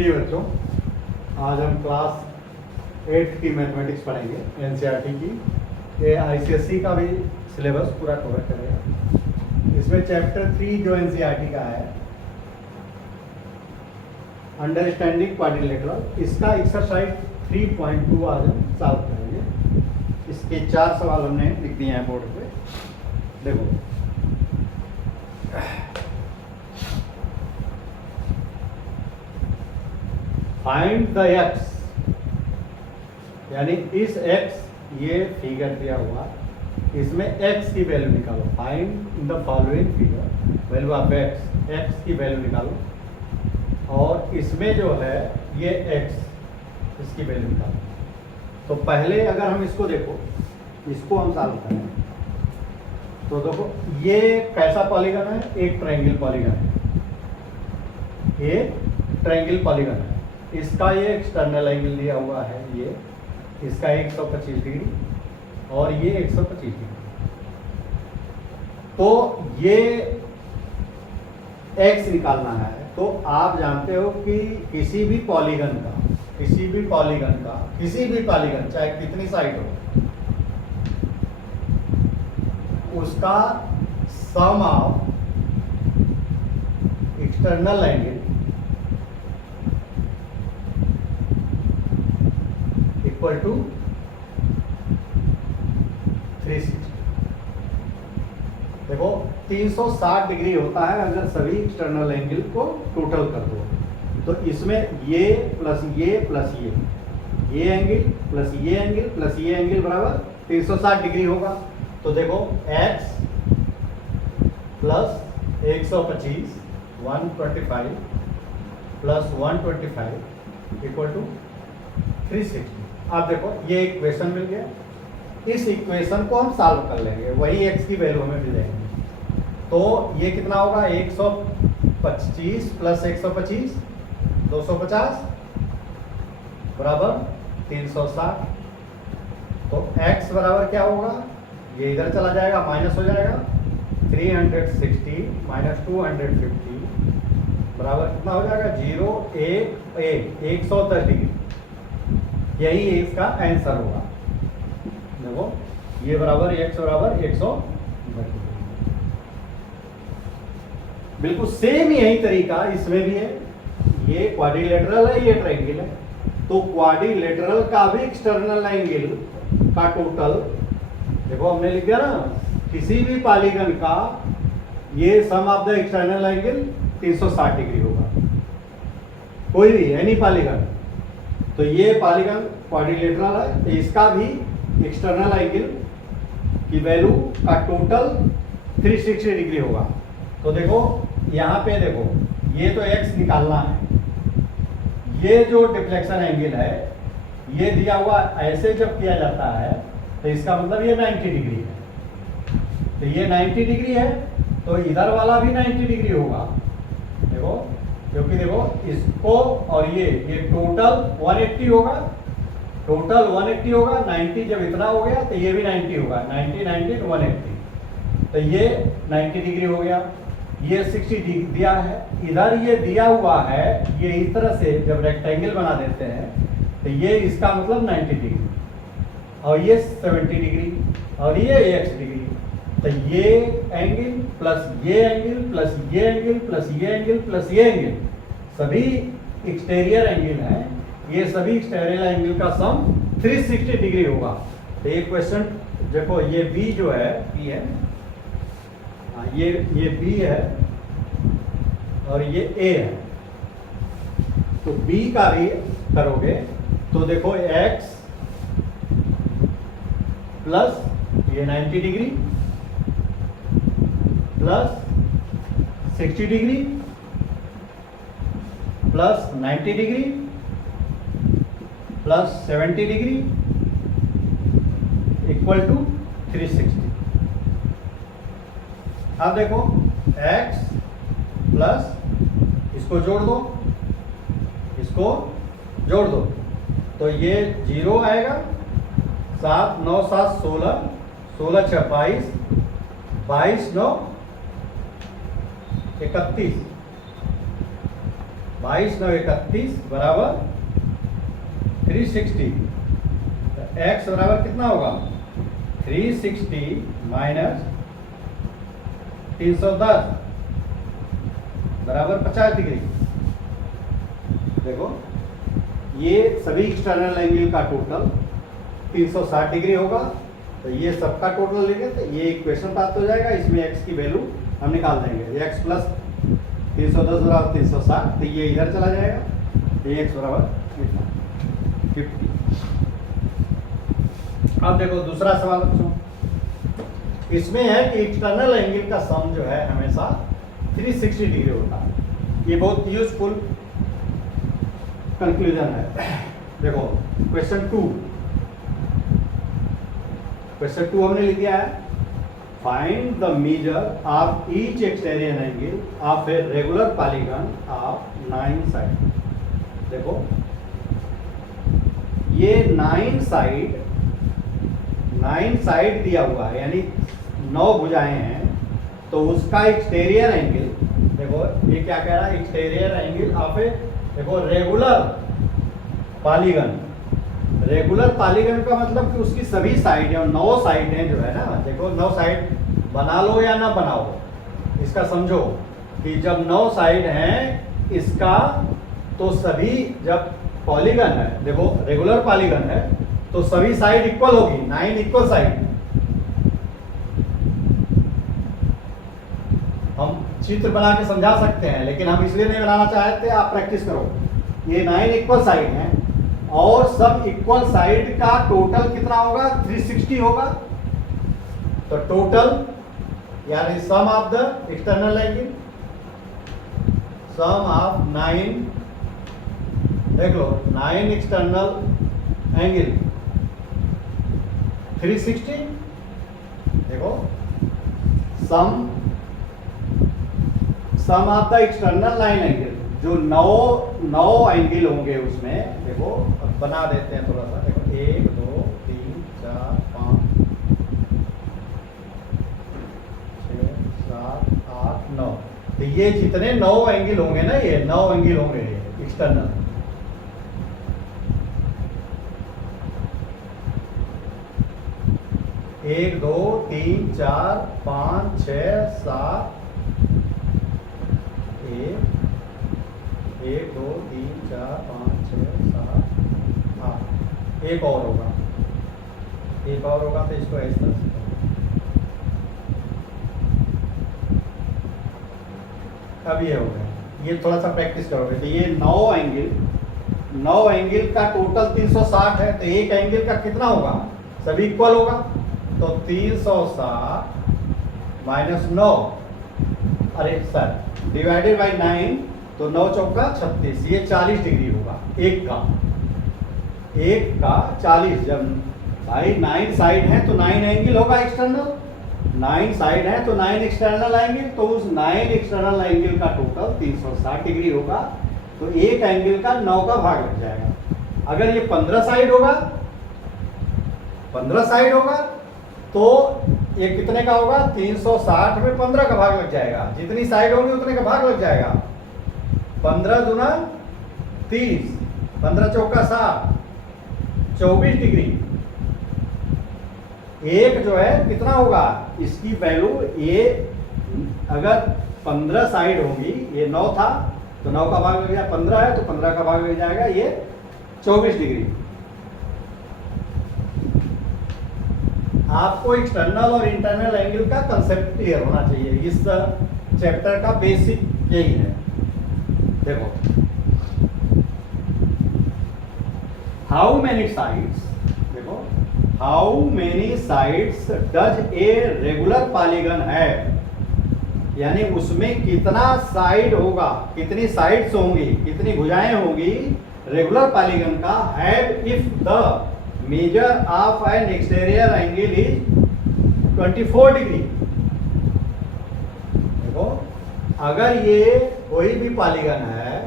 प्रिय बच्चों, आज हम क्लास 8 की मैथमेटिक्स पढ़ेंगे एनसीईआरटी की। ये आईसीएसई का भी सिलेबस पूरा कवर करेगा। इसमें चैप्टर 3 जो एनसीईआरटी का है, अंडरस्टैंडिंग क्वाड्रिलेटरल, इसका एक्सरसाइज 3.2 आज हम सॉल्व करेंगे। इसके 4 सवाल हमने लिख दिए हैं बोर्ड पे, देखो। फाइंड द एक्स, यानी इस एक्स, ये फिगर दिया हुआ, इसमें एक्स की वैल्यू निकालो। Find in the following figure value of x, x की वैल्यू निकालो। और इसमें जो है ये एक्स, इसकी वैल्यू निकालो। तो पहले अगर हम इसको देखो, इसको हम सॉल्व करें तो देखो ये कैसा पॉलीगन है, एक ट्रायंगल पॉलीगन है, एक ट्रायंगल पॉलीगन है। इसका ये एक्सटर्नल एंगल दिया हुआ है, ये इसका 125 डिग्री और ये 125 डिग्री। तो ये एक्स निकालना है। तो आप जानते हो कि किसी भी पॉलीगन का, चाहे कितनी साइड हो, उसका sum of external angle equal to 360। देखो 360 डिग्री होता है अगर सभी एक्सटर्नल एंगल को टोटल कर दो। तो इसमें ये प्लस ये प्लस ये एंगल प्लस ये एंगल प्लस ये एंगल बराबर 360 डिग्री होगा। तो देखो x plus 125 125 plus 125 equal to 360। आप देखो ये इक्वेशन मिल गया। इस इक्वेशन को हम सॉल्व कर लेंगे, वही x की वैल्यू हमें मिल जाएगी। तो ये कितना होगा, 125 प्लस 125 250 बराबर 360। तो x बराबर क्या होगा, ये इधर चला जाएगा, माइनस हो जाएगा। 360 माइनस 250 बराबर कितना हो जाएगा, 0 1 1 110 डिग्री। यही इसका आंसर होगा। देखो ये बराबर x बराबर 110 डिग्री। बिल्कुल सेम यही तरीका इसमें भी है। ये क्वाड्रिलेटरल है, ये ट्रायंगल है। तो क्वाड्रिलेटरल का भी एक्सटर्नल एंगल का टोटल, देखो हमने लिख दिया ना, किसी भी पॉलीगन का ये sum of the external angle 360 degree होगा, कोई भी एनी पॉलीगन। तो ये पॉलीगन क्वाड्रिलेटरल है, तो इसका भी एक्सटर्नल एंगल की वैल्यू का टोटल 360 डिग्री होगा। तो देखो यहाँ पे देखो, ये तो x निकालना है। ये जो डिफ्लेक्शन एंगल है, ये दिया हुआ ऐसे जब किया जाता है तो इसका मतलब ये 90 डिग्री है। तो ये 90 डिग्री है, तो इधर वाला भी 90 डिग्री होगा। देखो, क्योंकि देखो इसको और ये टोटल 180 होगा, टोटल 180 होगा। 90 जब इतना हो गया तो ये भी 90 होगा, 90 90 180। तो ये 90 डिग्री हो गया। ये 60 डिग्री दिया है, इधर ये दिया हुआ है। ये इस तरह से जब रेक्टेंगल बना देते हैं तो ये इसका मतलब 90 डिग्री, और ये 70 डिग्री, और ये x डिग्री। तो ये एंगल प्लस ये एंगल प्लस ये एंगल प्लस ये एंगल प्लस ये एंगल, सभी एक्सटीरियर एंगल हैं। ये सभी एक्सटीरियर एंगल का सम 360 डिग्री होगा। तो ये क्वेश्चन देखो, ये b जो है, b है, ये b है और ये a है। तो b का भी करोगे तो देखो x प्लस ये 90 degree plus 60 degree plus 90 degree plus 70 degree equal to 360। अब देखो x प्लस इसको जोड़ दो, इसको जोड़ दो, तो ये 0 आएगा। 7 9 7 16 16 6 22 22 9 31 22 9 31 बराबर 360। तो x बराबर कितना होगा 360 माइनस 310 बराबर 50 डिग्री। देखो ये सभी एक्सटर्नल एंगल का टोटल 360 डिग्री होगा। तो ये सबका टोटल लेंगे तो ये इक्वेशन प्राप्त हो जाएगा। इसमें x की वैल्यू हम निकाल देंगे, x प्लस 310 बराबर 360, तो ये इधर चला जाएगा, ये x बराबर 50। अब देखो दूसरा सवाल पूछो। इसमें है कि एक्सटर्नल एंगल का सम जो है हमेशा 360 डिग्री होता है। ये बहुत यूजफुल कंक्लूजन है। देखो क्वेश्चन टू हमने लिख दिया है, find the measure of each exterior angle of A regular polygon of 9 side. देखो ये 9 साइड दिया हुआ है, यानी 9 भुजाएं हैं, तो उसका एक्सटेरियर एंगल, देखो ये क्या कह रहा है, एक्सटेरियर एंगल ऑफ ए, देखो रेगुलर पॉलीगन। रेगुलर पॉलीगन का मतलब कि उसकी सभी साइड है, 9 साइडें जो है ना, देखो 9 साइड बना लो या ना बनाओ, इसका समझो कि जब 9 साइड हैं इसका, तो सभी जब पॉलीगन है, देखो रेगुलर पॉलीगन है तो सभी साइड इक्वल होगी, 9 इक्वल साइड। हम चित्र बना के समझा सकते हैं, लेकिन हम इसलिए नहीं बनाना चाहते, आप प्रैक्टिस करो। ये 9 इक्वल साइड हैं और सब इक्वल साइड का टोटल कितना होगा 360 होगा। तो टोटल यानी sum of the external angle, sum of 9, देख लो 9 एक्सटर्नल एंगल 360। देखो sum of the external line angle, जो 9 एंगल होंगे उसमें, देखो बना देते हैं थोड़ा सा, देखो 1 2 3 4 5 6 7 8 9, तो ये जितने 9 एंगल होंगे ना, ये 9 एंगल होंगे एक्सटर्नल। एक 2 3 4 5 6 7 1 2 3 4 5 6 7 8, एक और होगा तो इसको इस तरह से अब ये हो गया। ये थोड़ा सा प्रैक्टिस करोगे तो ये 9 एंगल का टोटल 360 है, तो एक एंगल का कितना होगा, सभी इक्वल होगा, तो 360 माइनस 9, अरे सर डिवाइडेड बाई 9, तो 9 चौका 36, ये 40 डिग्री होगा एक का 40। जब भाई 9 साइड है तो 9 एंगल होगा एक्सटर्नल, 9 साइड है तो 9 एक्सटर्नल एंगल, तो उस 9 एक्सटर्नल एंगल का टोटल 360 डिग्री होगा। तो एक एंगल का 9 का भाग लग जाएगा। अगर ये 15 साइड होगा तो ये कितने का होगा, 360 में 15 का भाग लग जाएगा, जितनी साइड होगी उतने का भाग लग जाएगा। 15 दूना 30, 15 चौका 60, 24 डिग्री। एक जो है कितना होगा, इसकी वैल्यू, ये अगर 15 साइड होगी, ये 9 था तो 9 का भाग लग जाएगा, 15 है तो 15 का भाग लग जाएगा, ये 24 डिग्री। आपको एक्सटर्नल और इंटरनल एंगल का कंसेप्ट क्लियर होना चाहिए, इस चैप्टर का बेसिक यही है। देखो हाउ मेनी साइड्स, देखो how many sides does a regular polygon है, यानी उसमें कितना साइड होगा, कितनी साइड्स होंगी, कितनी भुजाएं होंगी रेगुलर पॉलीगन का, have if the measure of N exterior angle is 24 degree. देखो अगर ये कोई भी पॉलीगन है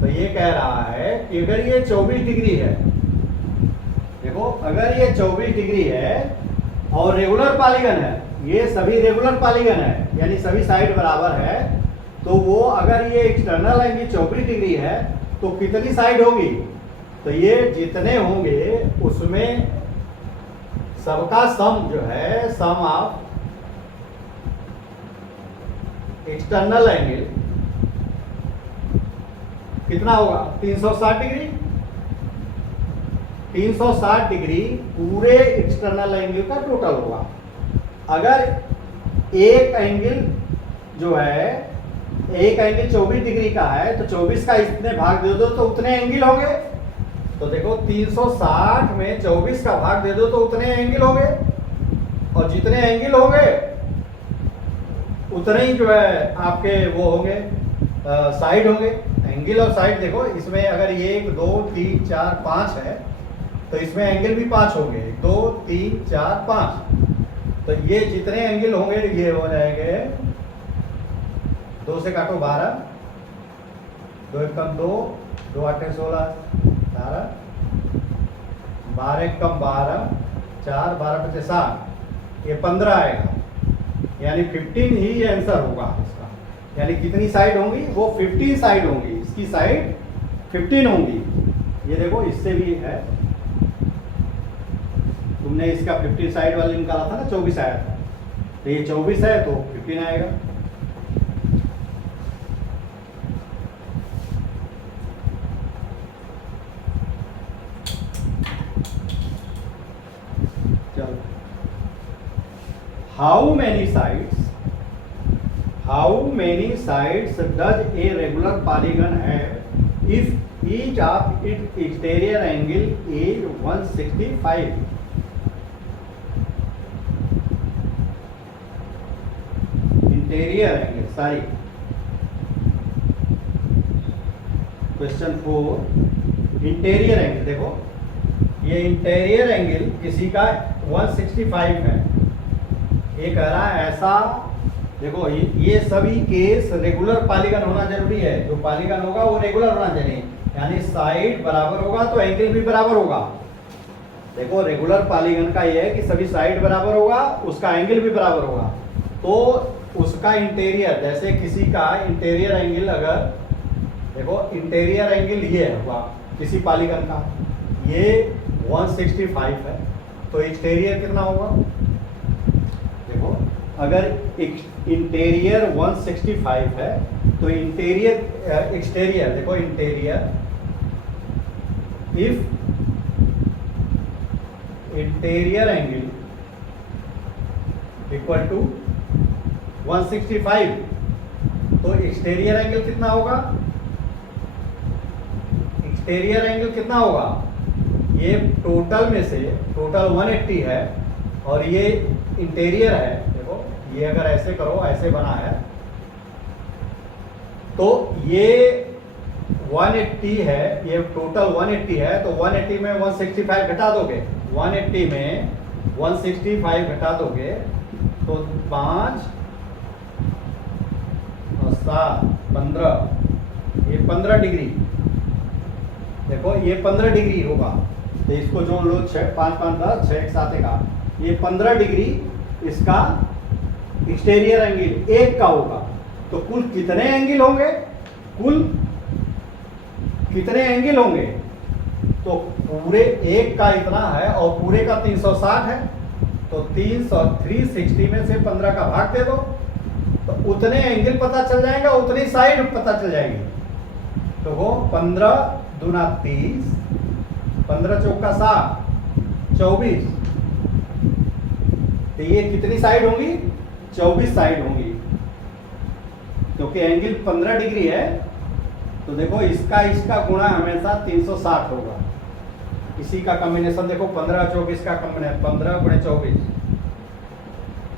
तो ये कह रहा है कि अगर ये 24 डिग्री है, देखो अगर ये 24 डिग्री है और रेगुलर पॉलीगन है, ये सभी रेगुलर पॉलीगन है, यानी सभी साइड बराबर है, तो वो अगर ये एक्सटर्नल एंगल 24 डिग्री है तो कितनी साइड होगी? तो ये जितने होंगे उसमें सबका सम जो है, सम ऑफ एक्सटर्नल एंगल कितना होगा? 360 डिग्री। 360 डिग्री पूरे एक्सटर्नल एंगल का टोटल होगा। अगर एक एंगल जो है, एक एंगल 24 डिग्री का है तो 24 का इतने भाग दे दो तो उतने एंगल होंगे। तो देखो 360 में 24 का भाग दे दो तो उतने एंगल होंगे, और जितने एंगल होंगे उतने ही जो है आपके वो होंगे, साइड होंगे। एंगल और साइड देखो, इसमें अगर ये 1 2 3 4 5 है तो इसमें एंगल भी 5 होंगे, 1 2 3 4 5। तो ये जितने एंगल होंगे ये हो जाएंगे, 2 से काटो 12, 2 1 कम 2, 2 8 16 18, 12 1 कम 12, 4 12 5 60, ये 15 आएगा। यानी 15 ही आंसर होगा इसका। यानी कितनी साइड होंगी? वो 15 साइड होंगी, इसकी साइड 15 होंगी। ये देखो इससे भी है, तुमने इसका 15 साइड वाला निकाला था ना, 24 आया था, तो ये 24 है तो 15 आएगा। चलो, how many sides does a regular polygon have if each of its exterior angle is 165? Interior angle, sorry, question 4, interior angle. देखो ये इंटीरियर एंगल किसी का 165 है, ये कह रहा है ऐसा। देखो ये सभी केस रेगुलर पॉलीगन होना जरूरी है, जो पॉलीगन होगा वो रेगुलर होना चाहिए, यानी साइड बराबर होगा तो एंगल भी बराबर होगा। देखो रेगुलर पॉलीगन का ये है कि सभी साइड बराबर होगा, उसका एंगल भी बराबर होगा। तो उसका इंटीरियर, जैसे किसी का इंटीरियर एंगल, अगर देखो इंटीरियर एंगल ये होगा किसी पॉलीगन का, ये 165 है, तो एक्सटीरियर कितना होगा? देखो अगर इंटीरियर 165 है तो इंटीरियर एक्सटीरियर, देखो interior, if interior angle equal to 165, तो एक्सटीरियर एंगल कितना होगा? एक्सटीरियर एंगल कितना होगा? ये टोटल में से टोटल 180 है और ये इंटीरियर है। देखो ये अगर ऐसे करो, ऐसे बना है, तो ये 180 है, ये टोटल 180 है, तो 180 में 165 घटा दोगे, 180 में 165 घटा दोगे तो 5 और 7 15, ये 15 डिग्री। देखो ये 15 डिग्री होगा, तो इसको जो लो 6 5 5 10 6 1 7 का, ये 15 डिग्री इसका एक्सटीरियर एंगल एक का होगा। तो कुल कितने एंगल होंगे? कुल कितने एंगल होंगे? तो पूरे एक का इतना है और पूरे का 360 है, तो 360 में से 15 का भाग दे दो, तो उतने एंगल पता चल जाएगा, उतनी साइड पता चल जाएगी। तो वो 15 दूना 30, 15 चौका 60, 24, तो ये कितनी साइड होंगी? 24 साइड होंगी, क्योंकि एंगल 15 डिग्री है। तो देखो इसका गुणा हमेशा 360 होगा। इसी का कॉम्बिनेशन देखो, 15 24 का कॉम्बिनेशन, 15 गुणे 24,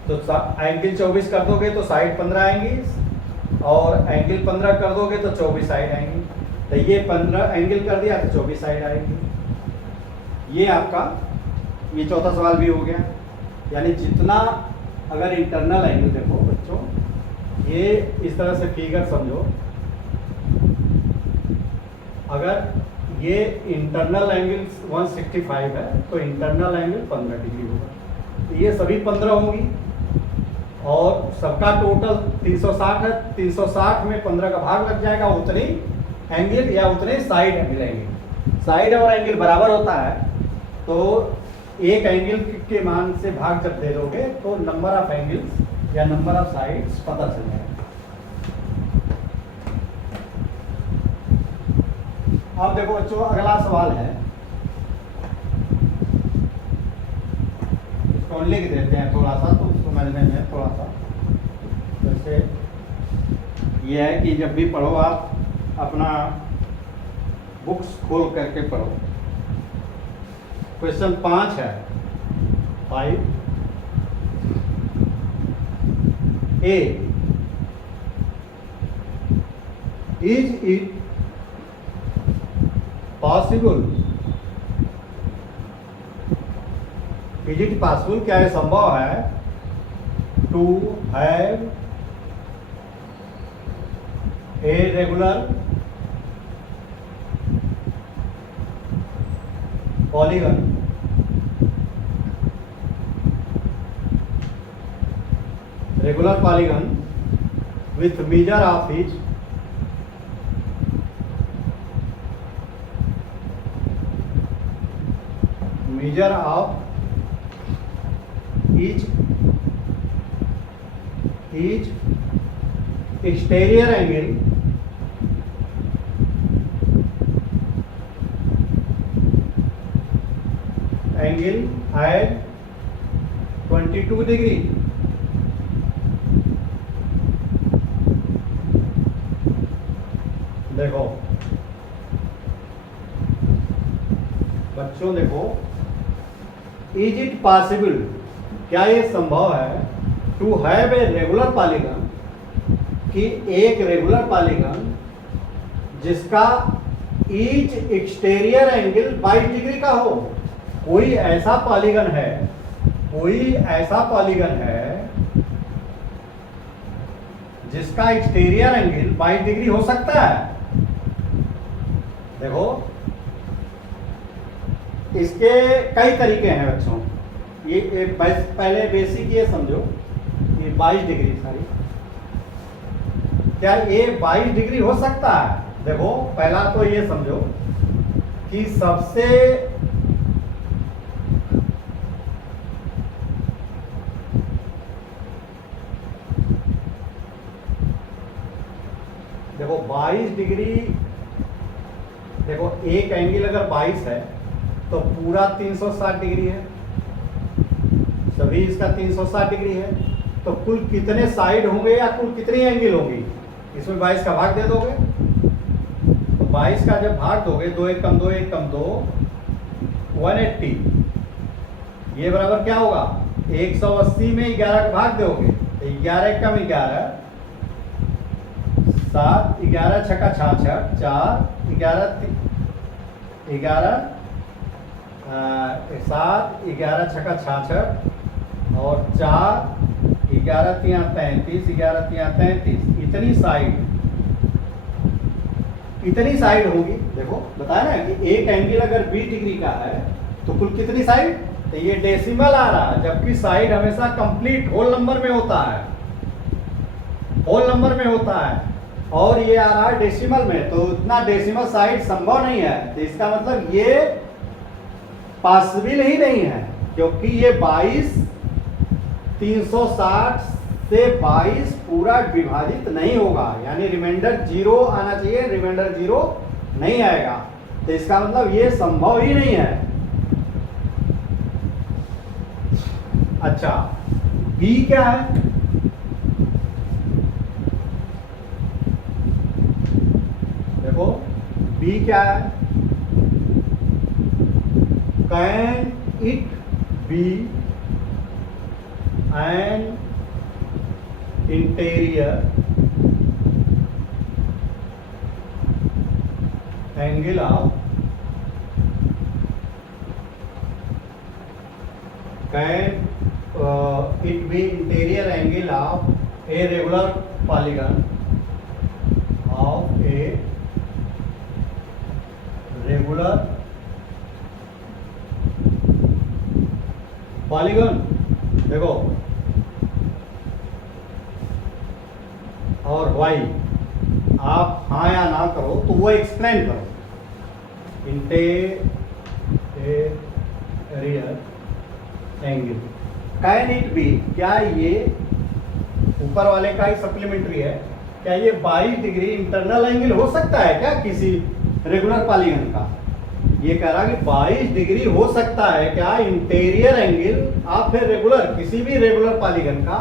तो एंगल 24 कर दोगे तो साइड 15 आएंगी, और एंगल 15 कर दोगे तो 24 साइड आएंगी। तो ये 15 एंगल कर दिया तो 24 साइड आएगी। ये आपका ये चौथा सवाल भी हो गया। यानी जितना अगर इंटरनल एंगल, देखो बच्चों ये इस तरह से फिगर समझो, अगर ये इंटरनल एंगल 165 है तो इंटरनल एंगल 15 डिग्री होगा। तो ये सभी 15 होंगी, और सबका टोटल 360 है, 360 में 15 का भाग लग जाएगा, उतनी एंगल या उतने साइड मिलेंगे। साइड और एंगल बराबर होता है तो एक एंगल के मान से भाग जब दे दोगे तो नंबर ऑफ एंगल्स या नंबर ऑफ साइड्स पता चल जाएगा। अब देखो बच्चों, अगला सवाल है, इसको लिख देते हैं थोड़ा सा तो समझने में थोड़ा सा। जैसे ये है कि जब भी पढ़ो आप अपना बुक्स खोल करके पढ़ो। क्वेश्चन 5 है, 5 a, is it possible, is it possible, क्या यह संभव है to have a regular polygon with measure of each exterior angle at 22 degree. देखो बच्चों, देखो, इज इट पॉसिबल, क्या ये संभव है to have a regular polygon, कि एक रेगुलर पॉलीगन जिसका ईच एक्सटीरियर एंगल 22 डिग्री का हो। कोई ऐसा पॉलीगन है जिसका एक्सटीरियर एंगल 22 डिग्री हो सकता है। देखो, इसके कई तरीके हैं बच्चों। ये पहले बेसिक ये समझो, ये 22 डिग्री सारी, क्या ये 22 डिग्री हो सकता है? देखो, पहला तो ये समझो कि सबसे देखो 22 डिग्री, देखो एक एंगल अगर 22 है तो पूरा 360 डिग्री है, सभी इसका 360 डिग्री है, तो कुल कितने साइड होंगे या कुल कितनी एंगल होगी? इसमें 22 का भाग दे दोगे तो 22 का जब भाग दोगे, 2 1 कम 2 1 कम 2 180, ये बराबर क्या होगा? 180 में 11 का भाग दोगे तो 11 कम 11 7, 11 छक्का 66, 4 11 11 7 11 छक्का 66 और 4 11 तिया 33, 11 तिया 33, इतनी साइड होगी। देखो बताया ना कि एक एंगल अगर 20 डिग्री का है तो कुल कितनी साइड? तो ये डेसिमल आ रहा है, जबकि साइड हमेशा कंप्लीट होल नंबर में होता है, होल नंबर में होता है, और ये आ रहा है डेसिमल में, तो उतना डेसिमल साइड संभव नहीं है। तो इसका मतलब ये पॉसिबल ही नहीं है, क्योंकि ये 22 360 से 22 पूरा विभाजित नहीं होगा, यानी रिमाइंडर 0 आना चाहिए, रिमाइंडर 0 नहीं आएगा, तो इसका मतलब ये संभव ही नहीं है। अच्छा, बी क्या है? देखो बी क्या है? Can it be an interior angle of, can it be interior angle of a regular polygon of a regular polygon? देखो और वाई, आप हाँ या ना करो तो वो एक्सप्लेन करो। Interior angle can it B, क्या ये ऊपर वाले का ही सप्लीमेंट्री है, क्या ये 22 डिग्री इंटरनल एंगल हो सकता है क्या किसी रेगुलर पॉलीगन का? ये कह रहा कि 22 डिग्री हो सकता है क्या इंटीरियर एंगल, आप फिर रेगुलर किसी भी रेगुलर पॉलीगन का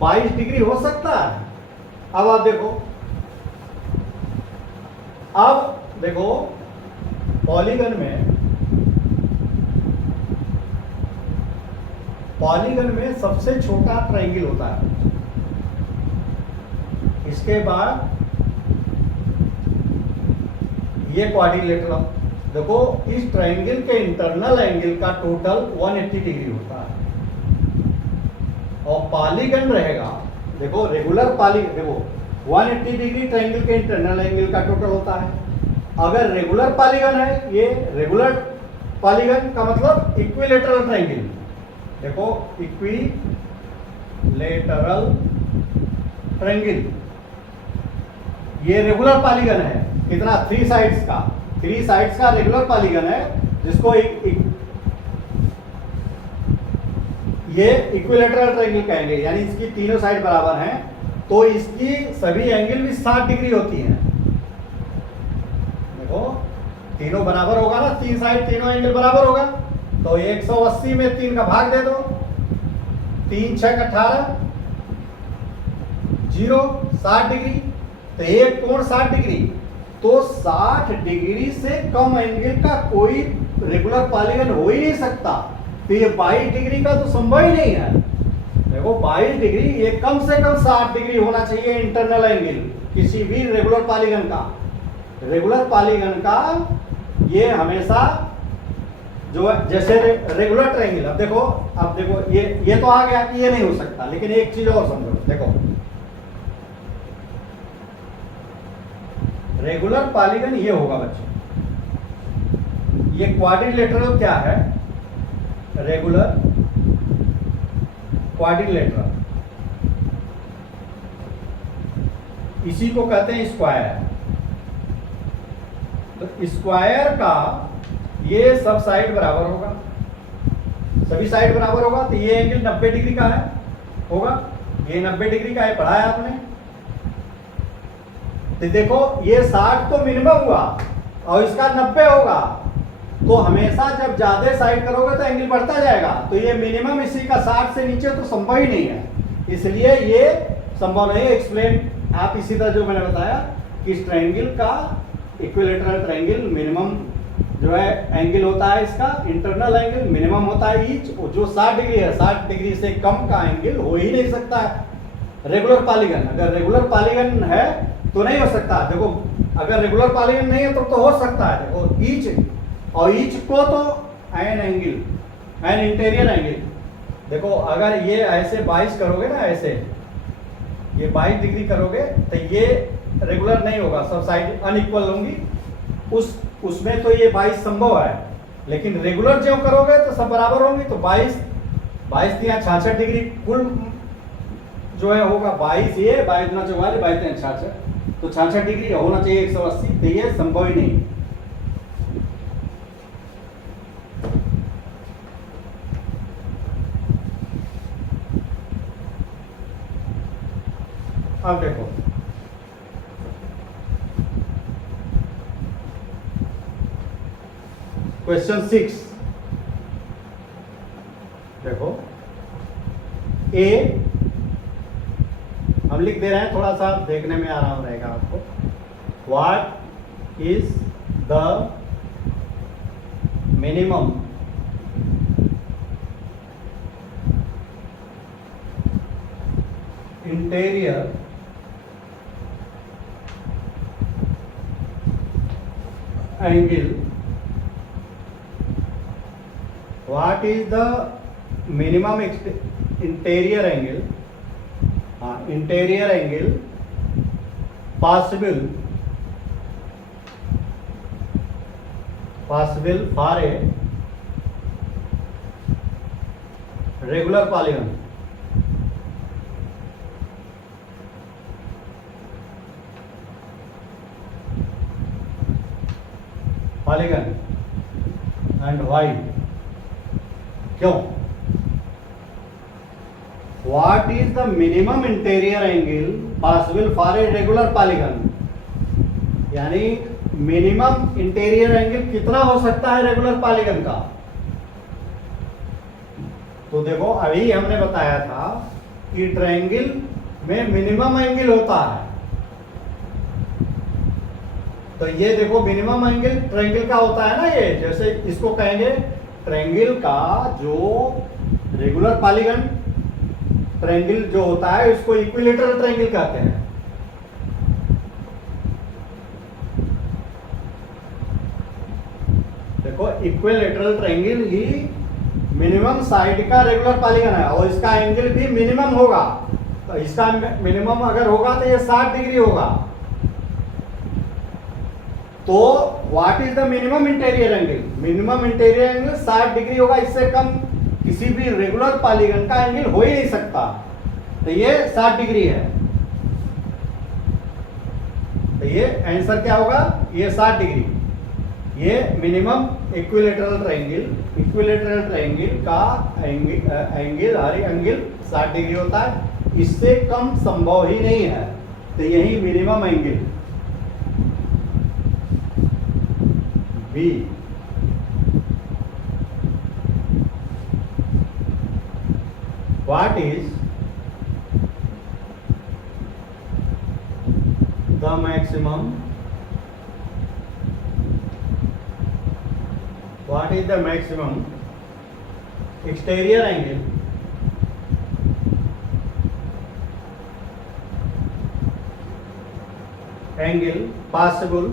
22 डिग्री हो सकता है। अब आप देखो, अब देखो पॉलीगन में सबसे छोटा ट्रायंगल होता है, इसके बाद ये क्वाड्रिलेटरल। देखो इस ट्रायंगल के इंटरनल एंगल का टोटल 180 डिग्री होता है, और पॉलीगन रहेगा, देखो रेगुलर पॉलीगन, देखो 180 डिग्री ट्रायंगल के इंटरनल एंगल का टोटल होता है। अगर रेगुलर पॉलीगन है, ये रेगुलर पॉलीगन का मतलब इक्विलेटरल ट्रायंगल, देखो इक्विलेटरल ट्रायंगल, ये रेगुलर पॉलीगन है, कितना 3 साइड्स का, 3 साइड्स का रेगुलर पॉलीगन है, जिसको ये इक्विलेटरल ट्रायंगल कहेंगे, यानी इसकी तीनों साइड बराबर हैं, तो इसकी सभी एंगल भी 60 डिग्री होती हैं। देखो तीनों बराबर होगा ना, 3 साइड तीनों एंगल बराबर होगा, तो 180 में 3 का भाग दे दो, 3 6 18 0, 60 डिग्री, तो एक कोण 60 डिग्री, तो 60 डिग्री से कम एंगल का कोई रेगुलर पॉलीगन हो ही नहीं सकता, तो ये 22 डिग्री का तो संभव ही नहीं है। देखो 22 डिग्री, ये कम से कम 60 डिग्री होना चाहिए इंटरनल एंगल किसी भी रेगुलर पॉलीगन का। रेगुलर पॉलीगन का ये हमेशा जो है, जैसे रेगुलर ट्रायंगल, अब देखो ये तो आ गया कि ये नहीं हो सकता, लेकिन एक चीज और समझो, देखो रेगुलर पॉलीगन ये होगा बच्चों, ये क्वाड्रिलेटरल क्या है, रेगुलर क्वाड्रिलेटरल, इसी को कहते हैं स्क्वायर। तो स्क्वायर का ये सब साइड बराबर होगा, सभी साइड बराबर होगा, तो ये एंगल 90 डिग्री का है होगा, ये 90 डिग्री का है, पढ़ा है आपने। तो देखो ये 60 तो मिनिमम हुआ और इसका 90 होगा, तो हमेशा जब ज्यादा साइड करोगे तो एंगल बढ़ता जाएगा, तो ये मिनिमम इसी का 60 से नीचे तो संभव ही नहीं है, इसलिए ये संभव नहीं है। एक्सप्लेन आप इसी तरह जो मैंने बताया कि इस ट्रायंगल का इक्विलेटरल ट्रायंगल मिनिमम जो है एंगल होता है, इसका इंटरनल एंगल मिनिमम होता है ईच, जो 60 डिग्री है, 60 डिग्री से कम का एंगल हो ही नहीं सकता है रेगुलर पॉलीगन। अगर रेगुलर पॉलीगन है तो नहीं हो सकता, देखो अगर रेगुलर पॉलीगन नहीं है तो हो सकता है, देखो ईच, और ईच को तो an angle, an interior angle, देखो अगर ये ऐसे 22 करोगे ना, ऐसे ये 22 डिग्री करोगे तो ये रेगुलर नहीं होगा, सब साइड अनइक्वल होंगी, उसमें तो ये 22 संभव है, लेकिन रेगुलर जो करोगे तो सब बराबर होंगी, तो 22 या 66 डिग्री कुल जो है होगा, 22 ये 22 गुना 44, 22 या 66, तो 66 डिग्री होना चाहिए 180, तो ये संभव ही नहीं। अब देखो क्वेश्चन 6, देखो ए हम लिख दे रहे हैं, थोड़ा सा देखने में आराम रहेगा आपको। What is the minimum interior angle, what is the minimum interior angle, interior angle possible for a regular polygon, polygon and why. क्यों? What is the minimum interior angle possible for a regular polygon, यानी minimum interior angle कितना हो सकता है regular polygon का। तो देखो अभी हमने बताया था कि ट्रायंगल में मिनिमम एंगल होता है। तो ये देखो मिनिमम एंगल ट्रायंगल का होता है ना, ये जैसे इसको कहेंगे ट्रायंगल का जो रेगुलर पॉलीगन ट्रायंगल जो होता है उसको इक्विलेटरल ट्रायंगल कहते हैं। देखो इक्विलेटरल ट्रायंगल ही मिनिमम साइड का रेगुलर पॉलीगन है और इसका एंगल भी मिनिमम होगा। तो इसका मिनिमम अगर होगा तो ये 60 डिग्री होगा। तो what is the minimum interior angle? Minimum interior angle 60 degree होगा, इससे कम किसी भी रेगुलर पॉलीगन का एंगल हो ही नहीं सकता। तो ये 60 डिग्री है। तो ये आंसर क्या होगा? ये 60 डिग्री। ये मिनिमम इक्विलेटरल ट्रायंगल का एंगल हर एंगल 60 डिग्री होता है, इससे कम संभव ही नहीं है। तो यही minimum angle B. What is the maximum What is the maximum exterior angle possible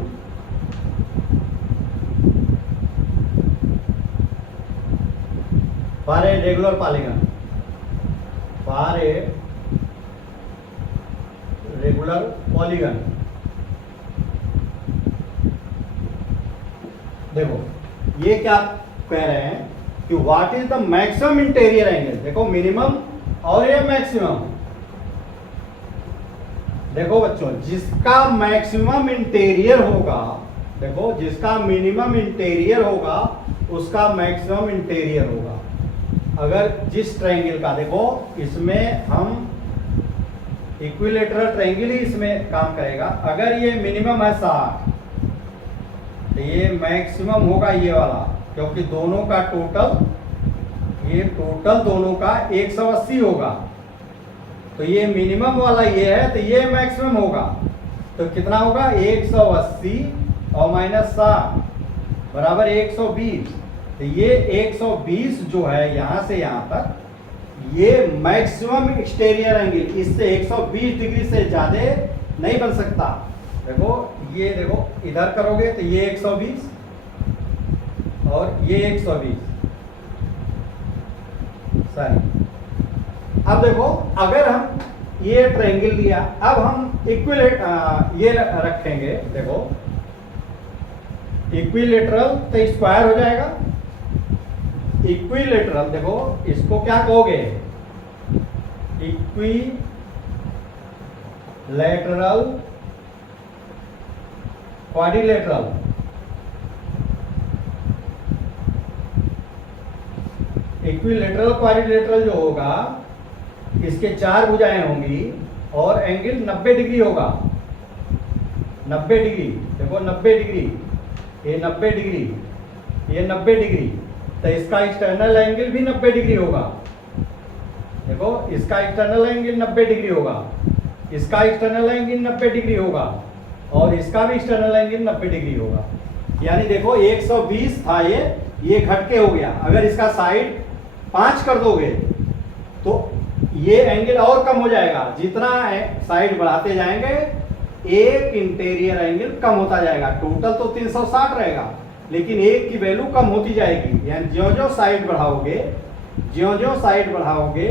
for a regular polygon? For a regular polygon, देखो ये क्या कह रहे हैं कि what is the maximum interior angle. देखो मिनिमम और ये मैक्सिमम। देखो बच्चों जिसका मैक्सिमम इंटीरियर होगा, देखो जिसका मिनिमम इंटीरियर होगा उसका मैक्सिमम इंटीरियर होगा। अगर जिस ट्रायंगल का, देखो इसमें हम इक्विलेटरल ट्रायंगल ही इसमें काम करेगा। अगर ये मिनिमम है 60 तो ये मैक्सिमम होगा ये वाला, क्योंकि दोनों का टोटल, ये टोटल दोनों का 180 होगा। तो ये मिनिमम वाला ये है तो ये मैक्सिमम होगा। तो कितना होगा? 180 और माइनस 60 बराबर 120। तो ये 120 जो है यहां से यहां तक ये मैक्सिमम एक्सटीरियर एंगल, इससे 120 डिग्री से ज्यादा नहीं बन सकता। देखो ये देखो इधर करोगे तो ये 120 और ये 120 सही। अब देखो अगर हम ये ट्रायंगल लिया, अब हम ये रखेंगे। देखो इक्विलेटरल तो स्क्वायर हो जाएगा। इक्विलेटरल देखो इसको क्या कहोगे? Equilateral quadrilateral. इक्विलेटरल क्वाड्रिलेटरल जो होगा इसके 4 भुजाएं होंगी और एंगल 90 डिग्री होगा। 90 डिग्री, देखो 90 डिग्री, ये 90 डिग्री, ये 90 डिग्री। तो इसका एक्सटर्नल एंगल भी 90 डिग्री होगा। देखो इसका एक्सटर्नल एंगल 90 डिग्री होगा, इसका एक्सटर्नल एंगल 90 डिग्री होगा और इसका भी एक्सटर्नल एंगल 90 डिग्री होगा। यानी देखो 120 था ये घट के हो गया। अगर इसका साइड 5 कर दोगे तो ये एंगल और कम हो जाएगा। जितना साइड बढ़ाते जाएंगे एक इंटीरियर एंगल कम होता जाएगा। टोटल तो 360 रहेगा लेकिन एक की वैल्यू कम होती जाएगी। यानी ज्यों-ज्यों साइड बढ़ाओगे, ज्यों-ज्यों साइड बढ़ाओगे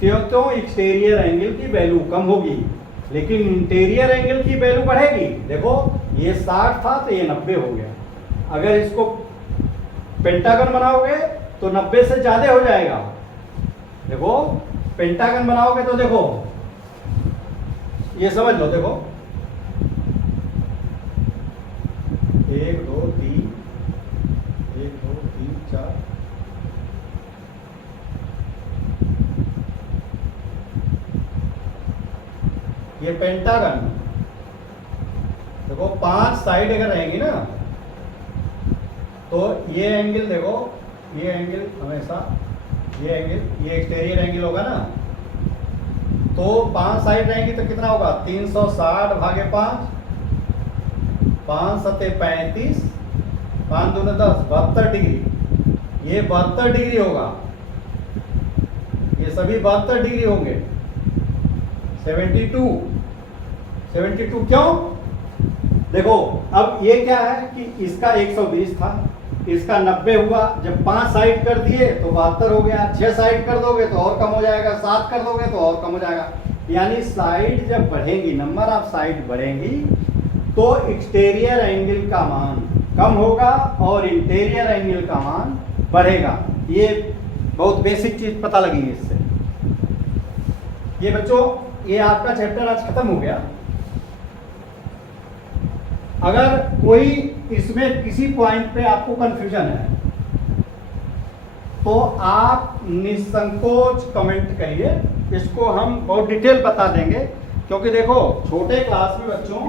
त्यों-त्यों एक्सटीरियर एंगल की वैल्यू कम होगी लेकिन इंटीरियर एंगल की वैल्यू बढ़ेगी। देखो ये 60 था तो ये 90 हो गया। अगर इसको पेंटागन बनाओगे तो 90 से ज्यादा हो जाएगा। देखो पेंटागन बनाओगे तो देखो ये समझ लो। देखो 1 2 3 ये पेंटागन, देखो 5 साइड अगर रहेंगी ना, तो ये एंगल देखो, ये एंगल हमेशा, ये एंगल, ये एक्सटीरियर एंगल होगा ना, तो 5 साइड रहेंगी तो कितना होगा 360 भागे 5, 5 सत्ते 35, 5 दूने 10, 72 डिग्री। ये 72 डिग्री होगा, ये सभी 72 डिग्री होंगे। 72 क्यों? देखो अब ये क्या है कि इसका 120 था, इसका 90 हुआ, जब 5 साइड कर दिए तो 72 हो गया, 6 साइड कर दोगे तो और कम हो जाएगा, 7 कर दोगे तो और कम हो जाएगा। यानी साइड जब बढ़ेंगी, नंबर ऑफ साइड बढ़ेंगी, तो एक्सटीरियर एंगल का मान कम होगा और इंटीरियर एंगल का मान बढ़ेगा। ये बहुत बेसिक चीज पता लगी इससे। ये बच्चों, ये आपका चैप्टर आज खत्म हो गया। अगर कोई इसमें किसी पॉइंट पे आपको कंफ्यूजन है तो आप निसंकोच कमेंट करिए, इसको हम बहुत डिटेल बता देंगे। क्योंकि देखो छोटे क्लास में बच्चों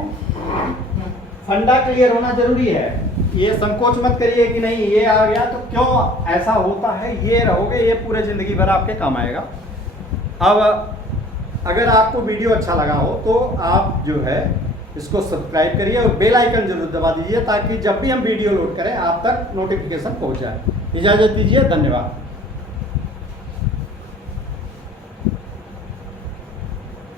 फंडा क्लियर होना जरूरी है। ये संकोच मत करिए कि नहीं ये आ गया तो क्यों ऐसा होता है, ये रहोगे, ये पूरे जिंदगी भर आपके काम आएगा। अब अगर आपको वीडियो अच्छा लगा हो तो आप जो है इसको सब्सक्राइब करिए और बेल आइकन जरूर दबा दीजिए, ताकि जब भी हम वीडियो लोड करें आप तक नोटिफिकेशन पहुंच जाए। इजाजत दीजिए, धन्यवाद।